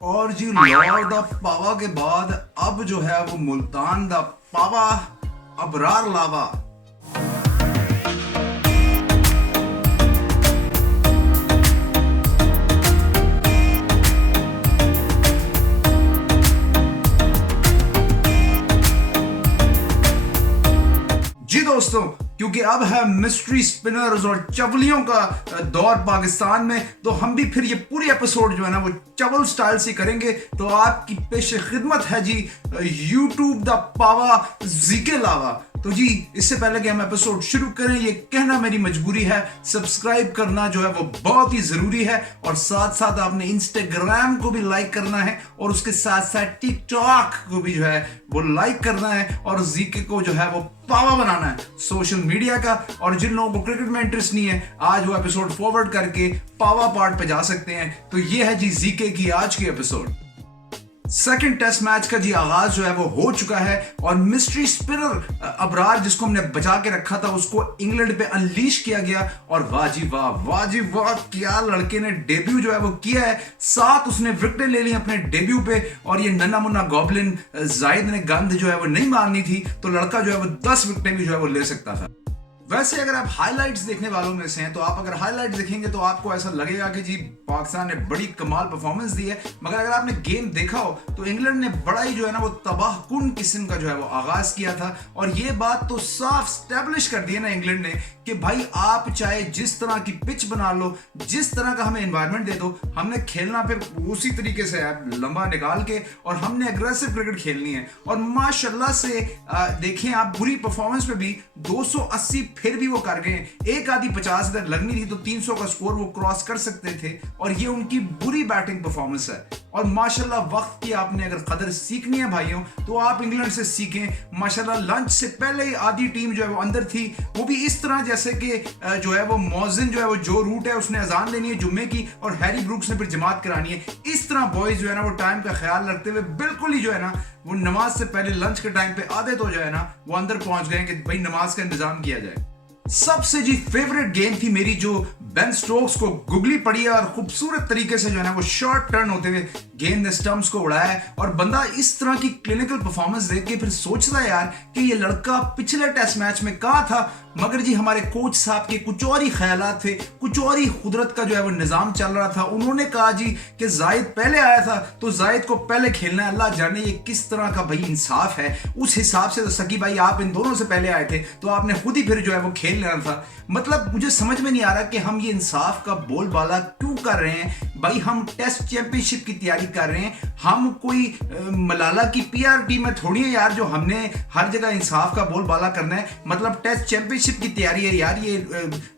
और जी लाहौर दा पावा के बाद अब जो है वो मुल्तान दा पावा अबरार लावा। जी दोस्तों, क्योंकि अब है मिस्ट्री स्पिनर्स और चवलियों का दौर पाकिस्तान में, तो हम भी फिर ये पूरी एपिसोड जो है ना वो चवल स्टाइल से करेंगे। तो आपकी पेश खिदमत है जी यूट्यूब दा पावा जीके लावा। तो जी इससे पहले कि हम एपिसोड शुरू करें, ये कहना मेरी मजबूरी है, सब्सक्राइब करना जो है वो बहुत ही जरूरी है, और साथ साथ आपने इंस्टाग्राम को भी लाइक करना है, और उसके साथ साथ टिकटॉक को भी जो है वो लाइक करना है, और जीके को जो है वो पावा बनाना है सोशल मीडिया का। और जिन लोगों को क्रिकेट में इंटरेस्ट नहीं है, आज वो एपिसोड फॉरवर्ड करके पावा पार्ट पे जा सकते हैं। तो ये है जी जीके की आज की एपिसोड। सेकंड टेस्ट मैच का जी आगाज जो है वो हो चुका है, और मिस्ट्री स्पिनर अबरार जिसको हमने बचा के रखा था उसको इंग्लैंड पे अनलीश किया गया। और वाह जी वाह, वाह जी वाह, क्या लड़के ने डेब्यू जो है वो किया है। 7 उसने विकेटें ले ली अपने डेब्यू पे, और ये नन्ना मुन्ना गॉबलिन जाहिद ने गंद जो है वो नहीं मारनी थी, तो लड़का जो है वो 10 विकेटें भी जो है वो ले सकता था। वैसे अगर आप हाइलाइट्स देखने वालों में से हैं, तो आप अगर हाइलाइट्स देखेंगे तो आपको ऐसा लगेगा कि जी पाकिस्तान ने बड़ी कमाल परफॉर्मेंस दी है। मगर अगर आपने गेम देखा हो तो इंग्लैंड ने बड़ा ही जो है ना वो तबाहकुन किस्म का जो है वो आगाज किया था। और ये बात तो साफ स्टैब्लिश कर दी है ना इंग्लैंड ने कि भाई आप चाहे जिस तरह की पिच बना लो, जिस तरह का हमें एनवायरनमेंट दे दो, हमने खेलना फिर उसी तरीके से है, लंबा निकाल के, और हमने अग्रेसिव क्रिकेट खेलनी है। और माशाल्लाह से देखें आप, बुरी परफॉर्मेंस पे भी 280 फिर भी वो कर गए। एक आधी 50 इधर लगनी थी तो 300 का स्कोर वो क्रॉस कर सकते थे, और ये उनकी बुरी बैटिंग परफॉर्मेंस है। और माशाल्लाह वक्त की आपने अगर कदर सीखनी है भाइयों, तो आप इंग्लैंड से सीखें। माशाल्लाह लंच से पहले ही आधी टीम जो है वो अंदर थी, वो भी इस तरह जैसे कि जो है वो मौजिन जो है वो जो रूट है उसने अजान लेनी है जुम्मे की, और हैरी ब्रूक्स ने फिर जमात करानी है। इस तरह बॉयज जो है ना वो टाइम का ख्याल रखते हुए बिल्कुल ही जो है ना वो नमाज से पहले लंच के टाइम पे आधे तो जो है ना वो अंदर पहुंच गए कि भाई नमाज का इंतजाम किया जाए। सबसे जी फेवरेट गेम थी मेरी जो बेन स्टोक्स को गुगली पड़ी है, और खूबसूरत तरीके से जो है ना वो शॉर्ट टर्न होते हुए गेंद ने स्टंप्स को उड़ाया है। और बंदा इस तरह की क्लिनिकल परफॉर्मेंस देख के फिर सोचता है यार कि ये लड़का पिछले टेस्ट मैच में कहां था। मगर जी हमारे कोच साहब के कुछ और ही ख्यालात थे, कुछ और ही कुदरत का जो है वो निजाम चल रहा था। उन्होंने कहा जी कि जाहिद पहले आया था तो जाहिद को पहले खेलना है। अल्लाह जाने ये किस तरह का भाई इंसाफ है। उस हिसाब से तो सकी भाई आप इन दोनों से पहले आए थे, तो आपने खुद ही फिर जो है वो खेल लेना था। मतलब मुझे समझ में नहीं आ रहा कि हम ये इंसाफ का बोलबाला क्यों कर रहे हैं भाई। हम टेस्ट चैंपियनशिप की तैयारी कर रहे हैं, हम कोई मलाला की पीआर टीम में थोड़ी है यार जो हमने हर जगह इंसाफ का बोलबाला करना है। मतलब टेस्ट चैंपियनशिप की तैयारी है यार, ये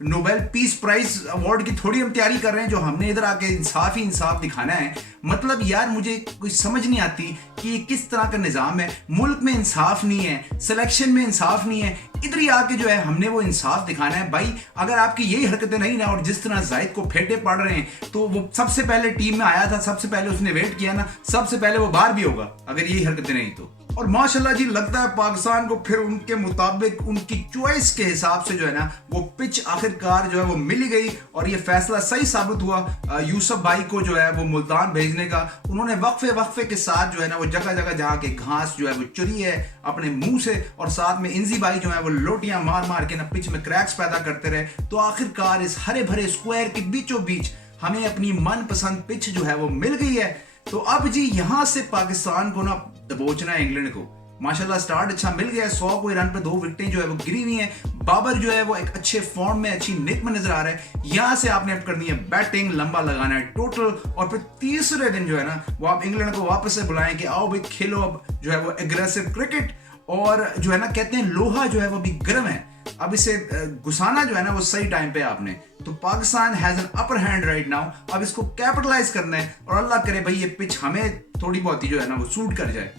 नोबेल पीस प्राइज अवार्ड की थोड़ी हम तैयारी कर रहे हैं जो हमने इधर आके इंसाफ ही इंसाफ दिखाना है। मतलब यार मुझे कुछ समझ नहीं आती कि ये किस तरह का निजाम है। मुल्क में इंसाफ नहीं है, सिलेक्शन में इंसाफ नहीं है, इधर ही आके जो है हमने वो इंसाफ दिखाना है। भाई अगर आपकी यही हरकतें नहीं ना, और जिस तरह जाहिद को फेंटे पड़ रहे हैं, तो वो सबसे पहले टीम में आया था, सबसे पहले उसने वेट किया ना, सबसे पहले वो बाहर भी होगा अगर यही हरकतें नहीं तो। और माशाल्लाह जी लगता है पाकिस्तान को फिर उनके मुताबिक उनकी चॉइस के हिसाब से जो है ना वो पिच आखिरकार जो है वो मिल गई, और ये फैसला सही साबित हुआ यूसुफ भाई को जो है वो मुल्तान भेजने का। उन्होंने वक्फे वक्फे के साथ जो है ना वो जगह जगह जहाँ के घास जो है वो चुरी है अपने मुंह से, और साथ में इंजी भाई जो है वो लोटियां मार मार के ना पिच में क्रैक्स पैदा करते रहे। तो आखिरकार इस हरे भरे स्क्वायर के बीचों बीच हमें अपनी मनपसंद पिच जो है वो मिल गई है। तो अब जी यहां से पाकिस्तान को ना दबोचना है इंग्लैंड को। माशाल्लाह स्टार्ट अच्छा मिल गया है, 100 कोई रन पे 2 विकेटें जो है वो गिरी हुई हैं। बाबर जो है वो एक अच्छे फॉर्म में, अच्छी निक में नजर आ रहा है। यहां से आपने अब करनी है बैटिंग, लंबा लगाना है टोटल, और फिर तीसरे दिन जो है ना वो आप इंग्लैंड को वापस से बुलाएं कि आओ भाई खेलो अब जो है वो एग्रेसिव क्रिकेट। और जो है ना कहते हैं लोहा जो है वो भी गर्म है, अब इसे घुसाना जो है ना वो सही टाइम पे आपने। तो Pakistan has an upper hand right now, अब इसको कैपिटलाइज करना है, और अल्लाह करे भाई ये पिच हमें थोड़ी बहुत ही जो है ना वो सूट कर जाए।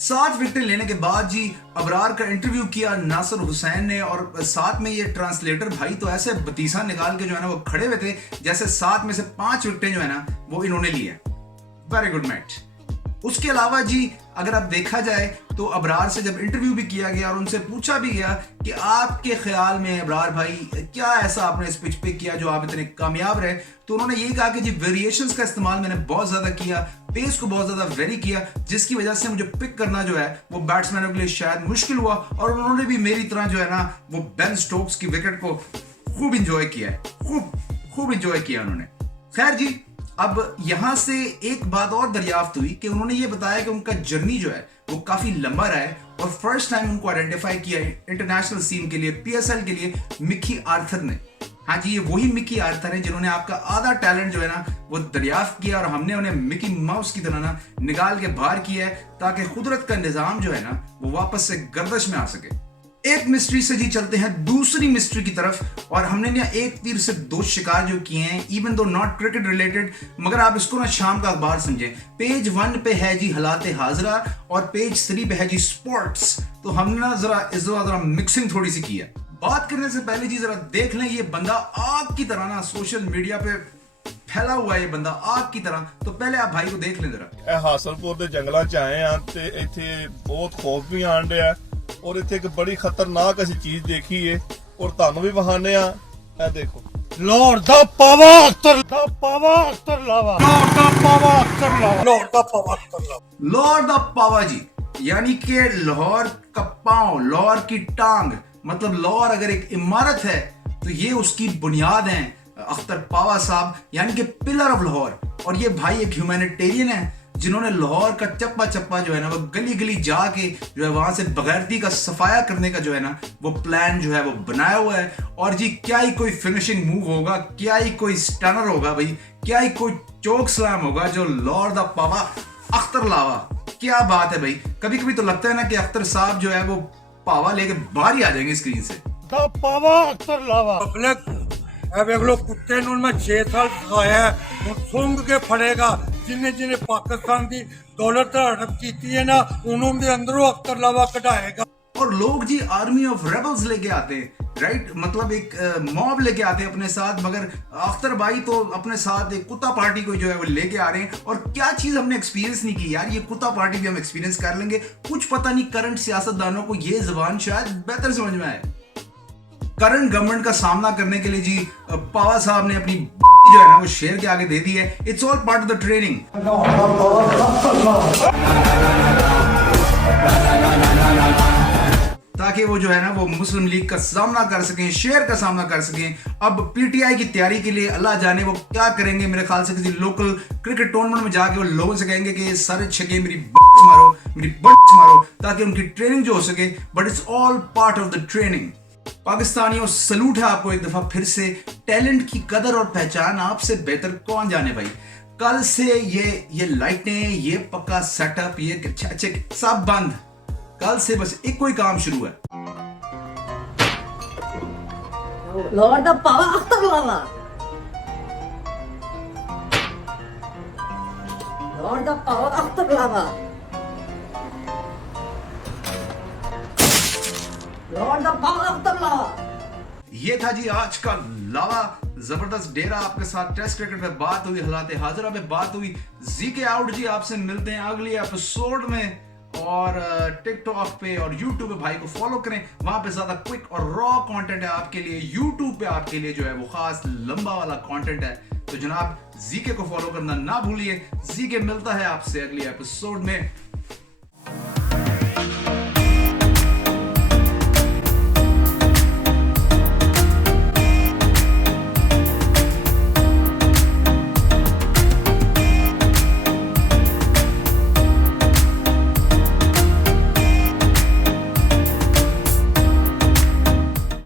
7 विकेट लेने के बाद जी अबरार का इंटरव्यू किया नासिर हुसैन ने, और साथ में ये ट्रांसलेटर भाई तो ऐसे बतीसा निकाल के जो है ना वो खड़े हुए थे जैसे 7 में से 5 विकेटें जो है ना वो इन्होंने ली है। Very good match. उसके अलावा जी अगर आप देखा जाए तो अबरार से जब इंटरव्यू भी किया गया और उनसे पूछा भी गया कि आपके ख्याल में अबरार भाई क्या ऐसा आपने इस पिच पे किया जो आप इतने कामयाब रहे, तो उन्होंने ये कहा कि जी वेरिएशंस का इस्तेमाल मैंने बहुत ज्यादा किया, पेस को बहुत ज्यादा वेरी किया, जिसकी वजह से मुझे पिक करना जो है वो बैट्समैनों के लिए शायद मुश्किल हुआ, और उन्होंने भी मेरी तरह जो है ना वो बेन स्टोक्स की विकेट को खूब इंजॉय किया है, खूब इंजॉय किया उन्होंने। खैर जी, अब यहां से एक बात और दरियाफ्त हुई कि उन्होंने ये बताया कि उनका जर्नी जो है वो काफी लंबा रहा है और फर्स्ट टाइम उनको आइडेंटिफाई किया है इंटरनेशनल सीन के लिए, पीएसएल के लिए मिकी आर्थर ने। हाँ जी, ये वही मिकी आर्थर है जिन्होंने आपका आधा टैलेंट जो है ना वो दरियाफ्त किया और हमने उन्हें मिकी माउस की तरह ना निकाल के बाहर किया है ताकि कुदरत का निजाम जो है ना वो वापस से गर्दिश में आ सके। एक मिस्ट्री से जी चलते हैं दूसरी मिस्ट्री की तरफ, और हमने ना एक तीर से दो शिकार जो किए हैं, even though not cricket related, मगर आप इसको ना शाम का अखबार समझें। पेज 1 पे है जी हालात हाजरा और पेज 3 पे है जी स्पोर्ट्स। तो हमने ना जरा मिक्सिंग थोड़ी सी की है। बात करने से पहले जी जरा देख लें, ये बंदा आग की तरह ना सोशल मीडिया पे फैला हुआ है, ये बंदा आग की तरह। तो पहले आप भाई को देख लें जरा। हासलपुर के जंगलों च आए हैं ते इत्थे बहुत खौफ भी आन रहा है और इत्थे एक बड़ी खतरनाक ऐसी चीज देखी है और तुहानू भी वहाने आ। ए देखो, लॉर्ड दा पावा अख्तर लावा, लॉर्ड दा पावा अख्तर लावा, लॉर्ड दा पावा अख्तर लावा, लॉर्ड द पावा जी, यानी कि लाहौर का पांव, लाहौर की टांग, मतलब लाहौर अगर एक इमारत है तो ये उसकी बुनियाद है अख्तर पावा साहब, यानी कि पिलर ऑफ लाहौर। और ये भाई एक ह्यूमैनिटेरियन है जिन्होंने लाहौर का चप्पा चप्पा जो है ना वो गली गली जाके जो है वहां से बगैरती का सफाया करने का जो है ना वो प्लान जो है वो बनाया हुआ है। और जी क्या ही कोई फिनिशिंग मूव होगा, क्या ही कोई स्टनर होगा भाई, क्या ही कोई चोक स्लैम होगा जो लॉर्ड द पावा अख्तर लावा। क्या बात है भाई, कभी कभी तो लगता है ना कि अख्तर साहब जो है वो पावा लेके बाहर ही आ जाएंगे स्क्रीन से। दा पावा अख्तर लावा। अब एक लोग कुत्ते ने उनमें 6 साल सिखाया है, वो सूंघ के फड़ेगा। जिन्हें जिन्हें पाकिस्तान की दौलत हड़प की है ना, उन्होंने अंदरों अख्तर लावा कढ़ाएगा। और लोग जी आर्मी ऑफ रेबल्स लेके आते हैं, राइट, मतलब एक मॉब लेके आते हैं अपने साथ, मगर अख्तर भाई तो अपने साथ एक कुत्ता पार्टी को जो है वो लेके आ रहे हैं। और क्या चीज हमने एक्सपीरियंस नहीं की यार, ये कुत्ता पार्टी भी हम एक्सपीरियंस कर लेंगे। कुछ पता नहीं करंट सियासतदानों को ये जुबान शायद बेहतर समझ में आए। करंट गवर्नमेंट का सामना करने के लिए जी पावा साहब ने अपनी जो है ना वो शेर के आगे दे दी है। It's all part of the training. ताकि वो जो है ना वो मुस्लिम लीग का सामना कर सकें, शेर का सामना कर सकें। अब पीटीआई की तैयारी के लिए अल्लाह जाने वो क्या करेंगे। मेरे ख्याल से किसी लोकल क्रिकेट टूर्नामेंट में जाके वो लोगों से कहेंगे कि सारे छक्के मेरी मारो, मेरी मारो, ताकि उनकी ट्रेनिंग जो हो सके। But it's all part of the training. पाकिस्तानियों सलूट है आपको एक दफा फिर से। टैलेंट की कदर और पहचान आपसे बेहतर कौन जाने भाई। कल से ये लाइटें, ये पक्का सेटअप, ये अच्छे सब बंद। कल से बस एक कोई काम शुरू है। लॉर्ड द पावा अख्तर लावा, लॉर्ड द पावा अख्तर लावा, लॉर्ड द पावा अख्तर लावा। ये था जी आज का लावा जबरदस्त डेरा। आपके साथ टेस्ट क्रिकेट पे बात हुई, हालात हाजरा पे बात हुई। जी के आउट जी, आपसे मिलते हैं अगले एपिसोड में। और टिकटॉक पे और यूट्यूब पे भाई को फॉलो करें, वहां पे ज्यादा क्विक और रॉ कंटेंट है आपके लिए। यूट्यूब पे आपके लिए जो है वो खास लंबा वाला कंटेंट है। तो जनाब जीके को फॉलो करना ना भूलिए। जीके मिलता है आपसे अगले एपिसोड में।